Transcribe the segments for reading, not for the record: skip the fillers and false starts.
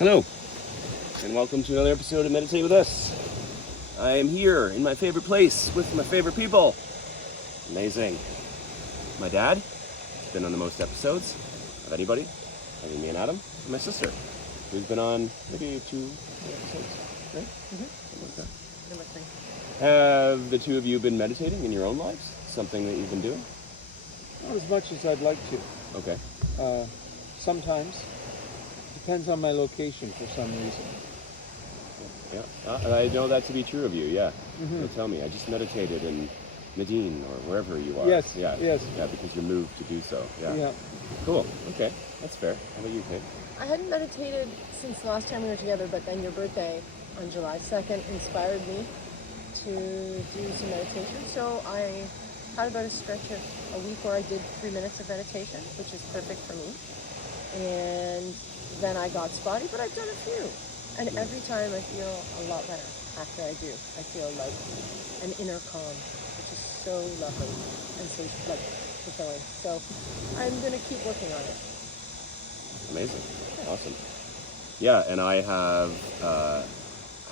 Hello, and welcome to another episode of Meditate with Us. I am here in my favorite place with my favorite people. Amazing. My dad has been on the most episodes of anybody. I mean, me and Adam, and my sister, who's been on maybe 2 episodes, right? Something like that. Number 3. Have the two of you been meditating in your own lives? Something that you've been doing? Not as much as I'd like to. Okay. Sometimes. Depends on my location for some reason. Yeah, I know that to be true of you, yeah. So tell me, I just meditated in Medellin or wherever you are. Yes, Yeah. yes. Yeah, because you're moved to do so. Yeah. Yeah. Cool. Okay. That's fair. How about you, Kate? I hadn't meditated since the last time we were together, but then your birthday on July 2nd inspired me to do some meditation. So I had about a stretch of a week where I did 3 minutes of meditation, which is perfect for me. And then I got spotty, but I've done a few. And every time I feel a lot better after I do. I feel like an inner calm, which is so lovely and so fulfilling. So I'm going to keep working on it. Amazing. Awesome. Yeah, and I have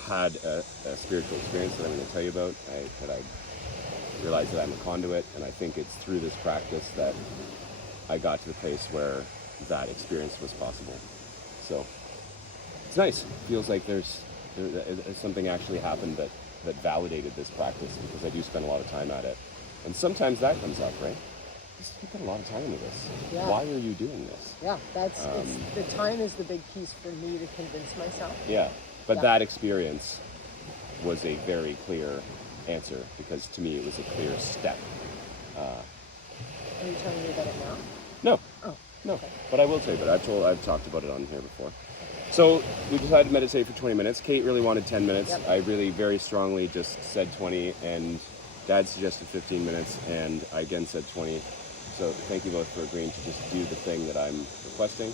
had a spiritual experience that I'm going to tell you about. I realized that I'm a conduit, and I think it's through this practice that I got to the place where that experience was possible. So it's nice. It feels like there's something actually happened that validated this practice, because I do spend a lot of time at it. And sometimes that comes up, right? You put a lot of time into this. Yeah. Why are you doing this? Yeah, the time is the big piece for me to convince myself. Yeah, but Yeah. that experience was a very clear answer, because to me it was a clear step. Are you telling me about it now? No, Oh, no, okay. but I will tell you about it. I've talked about it on here before. So we decided to meditate for 20 minutes. Kate really wanted 10 minutes. Yep. I really very strongly just said 20, and Dad suggested 15 minutes, and I again said 20. So thank you both for agreeing to just do the thing that I'm requesting.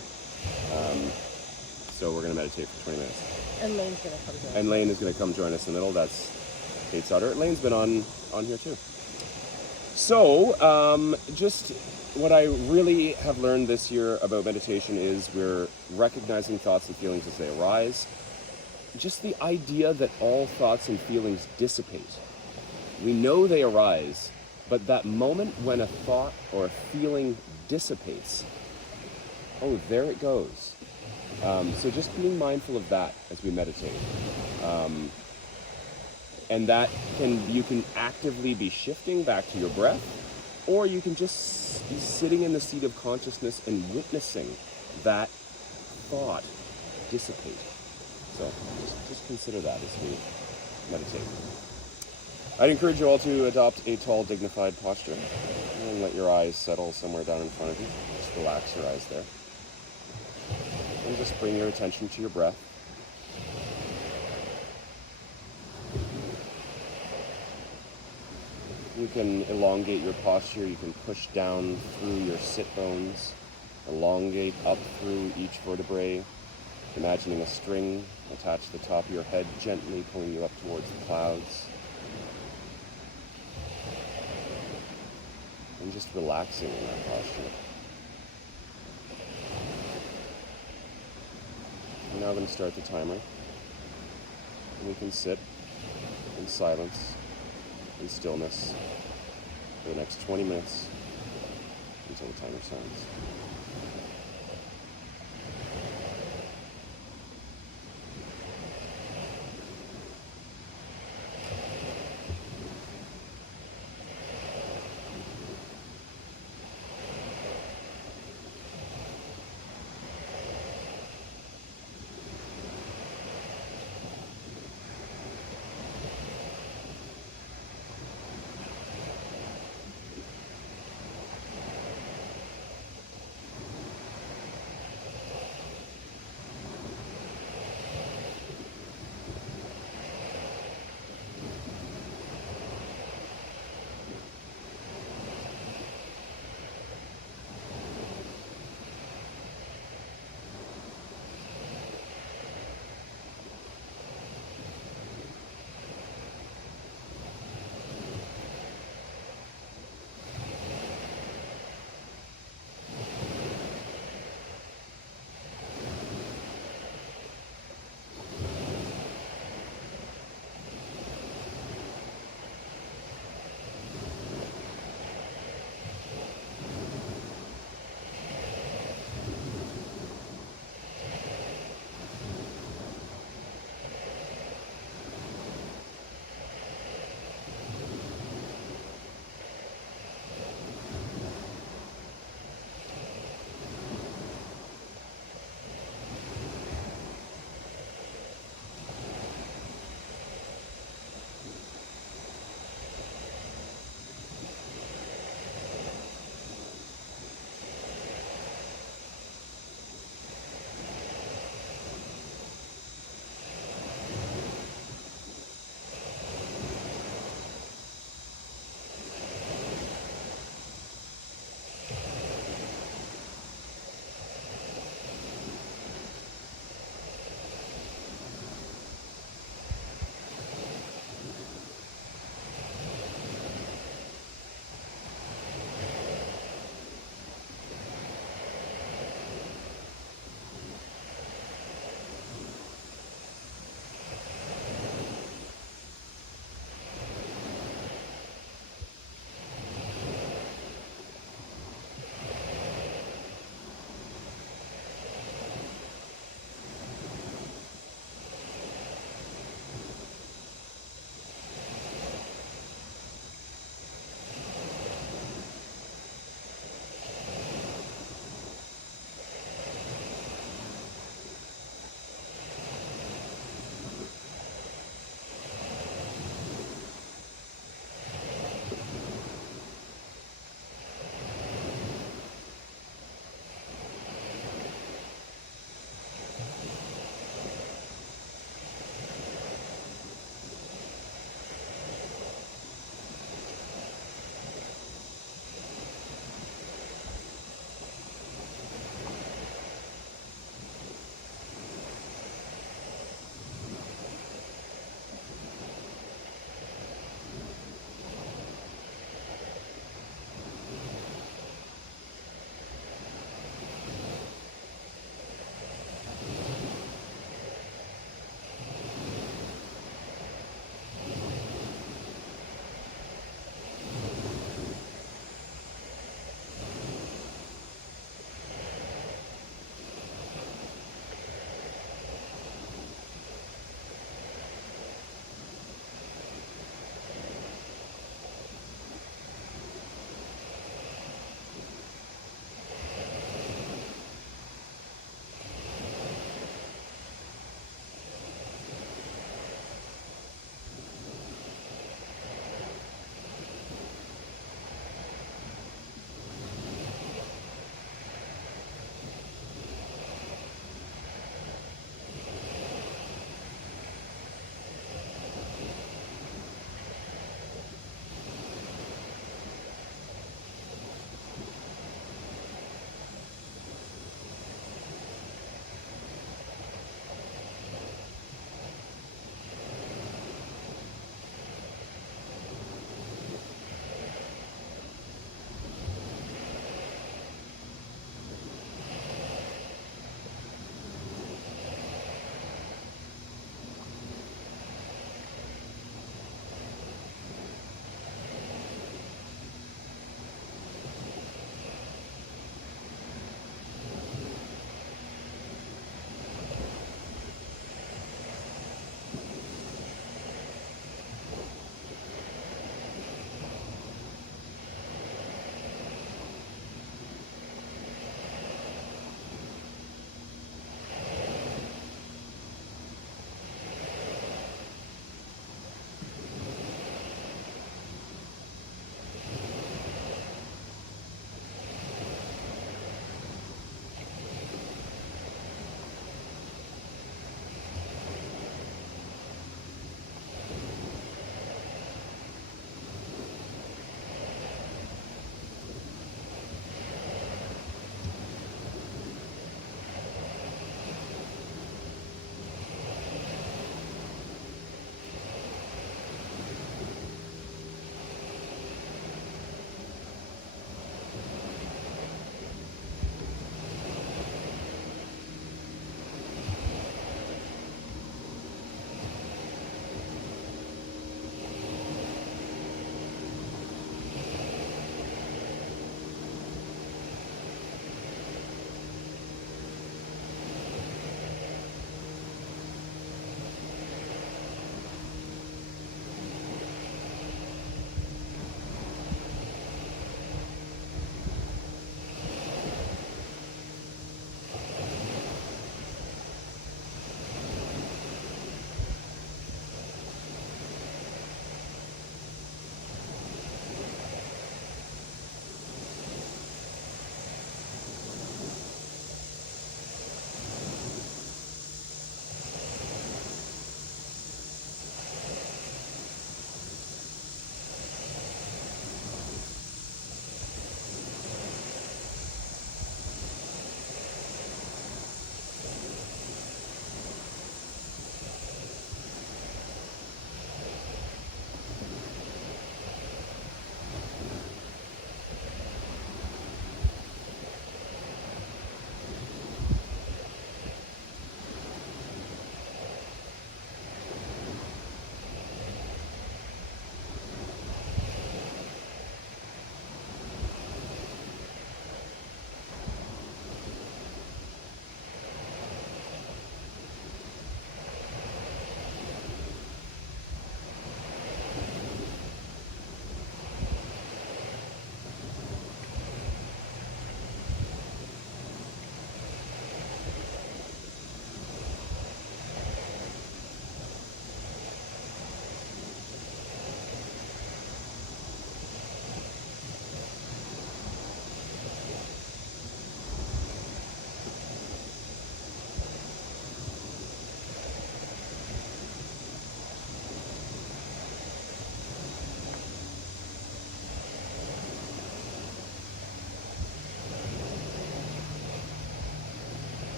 So we're going to meditate for 20 minutes. And Lane's gonna come join. And Lane is going to come join us in the middle. That's Kate's daughter. Lane's been on here too. So, just what I really have learned this year about meditation is we're recognizing thoughts and feelings as they arise. Just the idea that all thoughts and feelings dissipate. We know they arise, but that moment when a thought or a feeling dissipates, oh, there it goes. So just being mindful of that as we meditate. And that you can actively be shifting back to your breath, or you can just be sitting in the seat of consciousness and witnessing that thought dissipate. So just consider that as we meditate. I'd encourage you all to adopt a tall, dignified posture, and let your eyes settle somewhere down in front of you. Just relax your eyes there. And just bring your attention to your breath. You can elongate your posture. You can push down through your sit bones, elongate up through each vertebrae, imagining a string attached to the top of your head, gently pulling you up towards the clouds. And just relaxing in that posture. We're now going to start the timer. And we can sit in silence, in stillness, for the next 20 minutes until the timer sounds.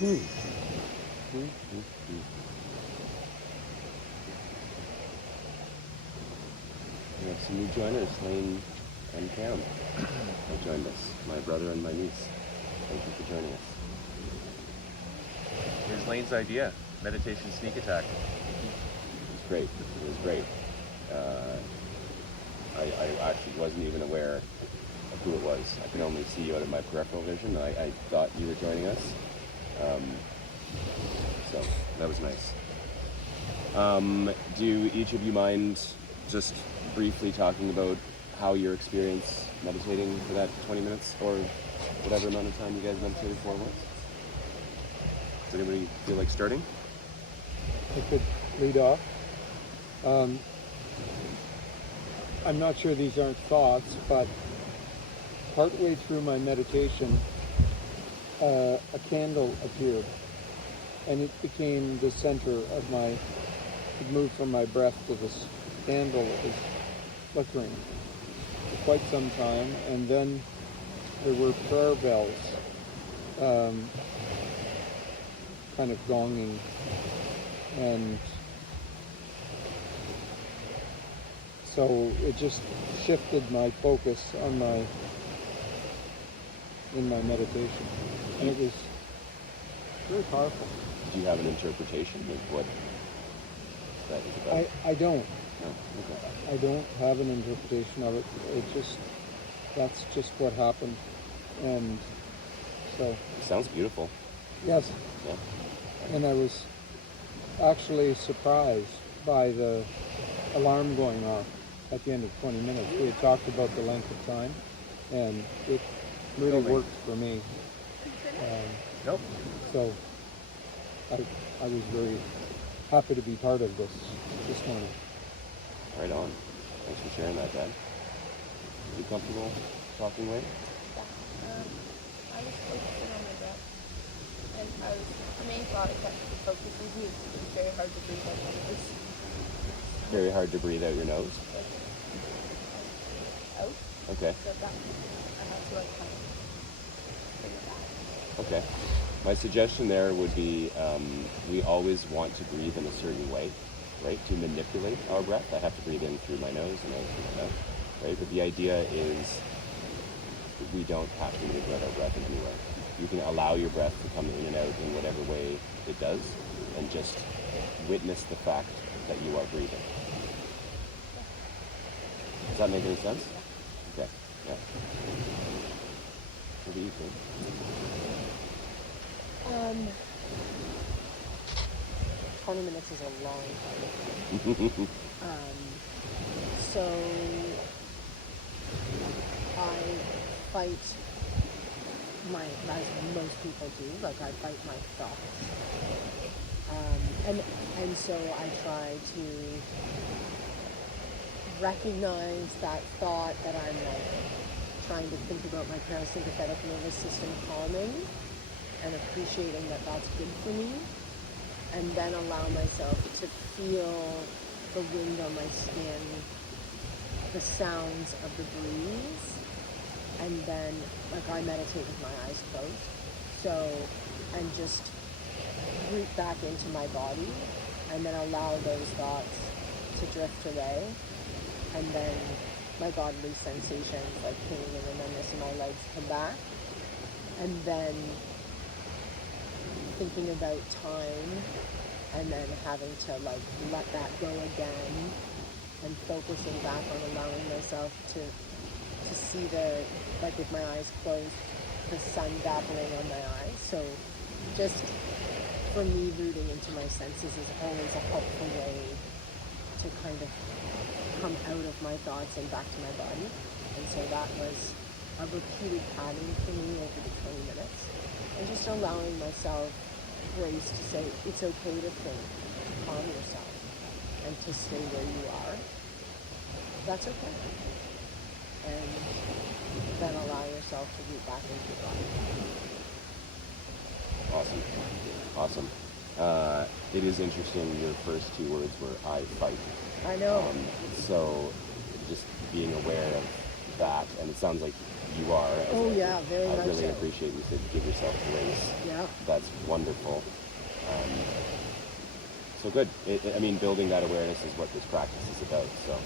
We have some new joiners, Lane and Cam. They joined us, my brother and my niece. Thank you for joining us. Here's Lane's idea, meditation sneak attack. It was great. It was great. I actually wasn't even aware of who it was. I could only see you out of my peripheral vision. I thought you were joining us. So that was nice. Do each of you mind just briefly talking about how your experience meditating for that 20 minutes or whatever amount of time you guys meditated for was? Does anybody feel like starting? I could lead off. I'm not sure these aren't thoughts, but partway through my meditation, a candle appeared, and it became the center of my, it moved from my breath to this candle that was flickering for quite some time, and then there were prayer bells kind of gonging, and so it just shifted my focus on in my meditation, and it was very powerful. Do you have an interpretation of what that is about? I don't. No? Okay. I don't have an interpretation of it. That's just what happened, and so. It sounds beautiful. Yes. Yeah. And I was actually surprised by the alarm going off at the end of 20 minutes. We had talked about the length of time, and it really Okay. worked for me. Nope. So I was very happy to be part of this morning. Right on. Thanks for sharing that, Dad. You comfortable talking, Wayne? I was focusing on my breath, and the main thought I kept focusing on is it's very hard to breathe out my nose. Very hard to breathe out your nose. Out, Okay. so that I have to like kind of bring it back. Okay. My suggestion there would be we always want to breathe in a certain way, right? To manipulate our breath, I have to breathe in through my nose and out through my mouth, right? But the idea is we don't have to manipulate our breath in any way. You can allow your breath to come in and out in whatever way it does, and just witness the fact that you are breathing. Does that make any sense? Okay. Yeah. What do you think? 20 minutes is a long time. So I fight as most people do, like I fight my thoughts. And so I try to recognize that thought that I'm like trying to think about my parasympathetic nervous system calming and appreciating that that's good for me, and then allow myself to feel the wind on my skin, the sounds of the breeze, and then like I meditate with my eyes closed, so, and just root back into my body, and then allow those thoughts to drift away, and then my bodily sensations like pain and numbness in my legs come back, and then thinking about time, and then having to like let that go again, and focusing back on allowing myself to see the, like with my eyes closed, the sun dappling on my eyes. So just for me, rooting into my senses is always a helpful way to kind of come out of my thoughts and back to my body. And so that was a repeated pattern for me over the 20 minutes. And just allowing myself grace to say it's okay to think, to calm yourself, and to stay where you are. That's okay. And then allow yourself to root back into your body. Awesome. It is interesting, your first two words were I fight. I know. So just being aware of that, and it sounds like you are. Oh, yeah, very I much really so. appreciate you said give yourself grace. Yeah. That's wonderful. So good. I mean, building that awareness is what this practice is about. So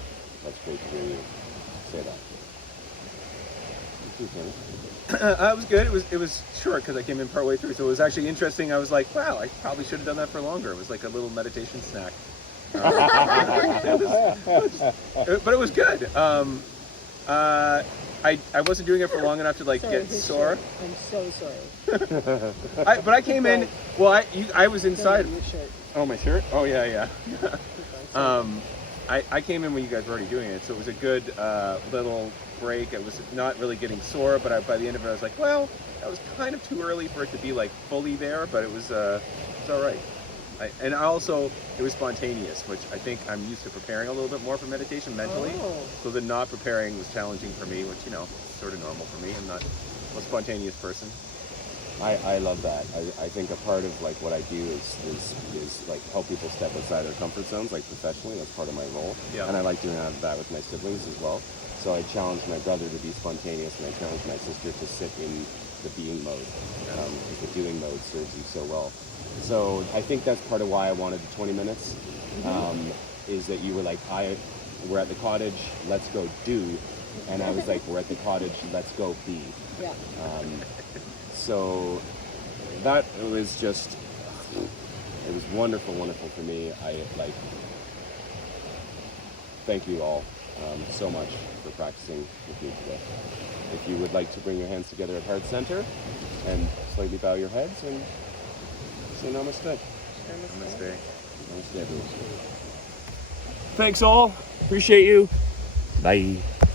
that's great to hear you say that. Thank you, Kenny. It was good. It was short because I came in partway through, so it was actually interesting. I was like, wow, I probably should have done that for longer. It was like a little meditation snack. But it was good. I wasn't doing it for long enough to like Sorry, get his sore. shirt. I'm so sorry. But I came in. Well, I was inside. Your shirt. Oh, my shirt. Oh yeah. Keep going, sorry. I came in when you guys were already doing it, so it was a good little break. It was not really getting sore, but by the end of it, I was like, well, that was kind of too early for it to be like fully there, but it was all right. And also, it was spontaneous, which I think I'm used to preparing a little bit more for meditation mentally. Oh. So the not preparing was challenging for me, which, sort of normal for me. I'm not a spontaneous person. I love that. I think a part of like what I do is like help people step outside their comfort zones, like professionally. That's part of my role. Yeah. And I like doing that with my siblings as well. So I challenge my brother to be spontaneous, and I challenge my sister to sit in the being mode, because the doing mode serves you so well. So I think that's part of why I wanted the 20 minutes, is that you were like, we're at the cottage, let's go do. And I was like, we're at the cottage, let's go be. Yeah. So that was just, it was wonderful for me. Thank you all so much for practicing with me today. If you would like to bring your hands together at Heart Center and slightly bow your heads and say namaste. Namaste. Namaste, everyone. Thanks all. Appreciate you. Bye.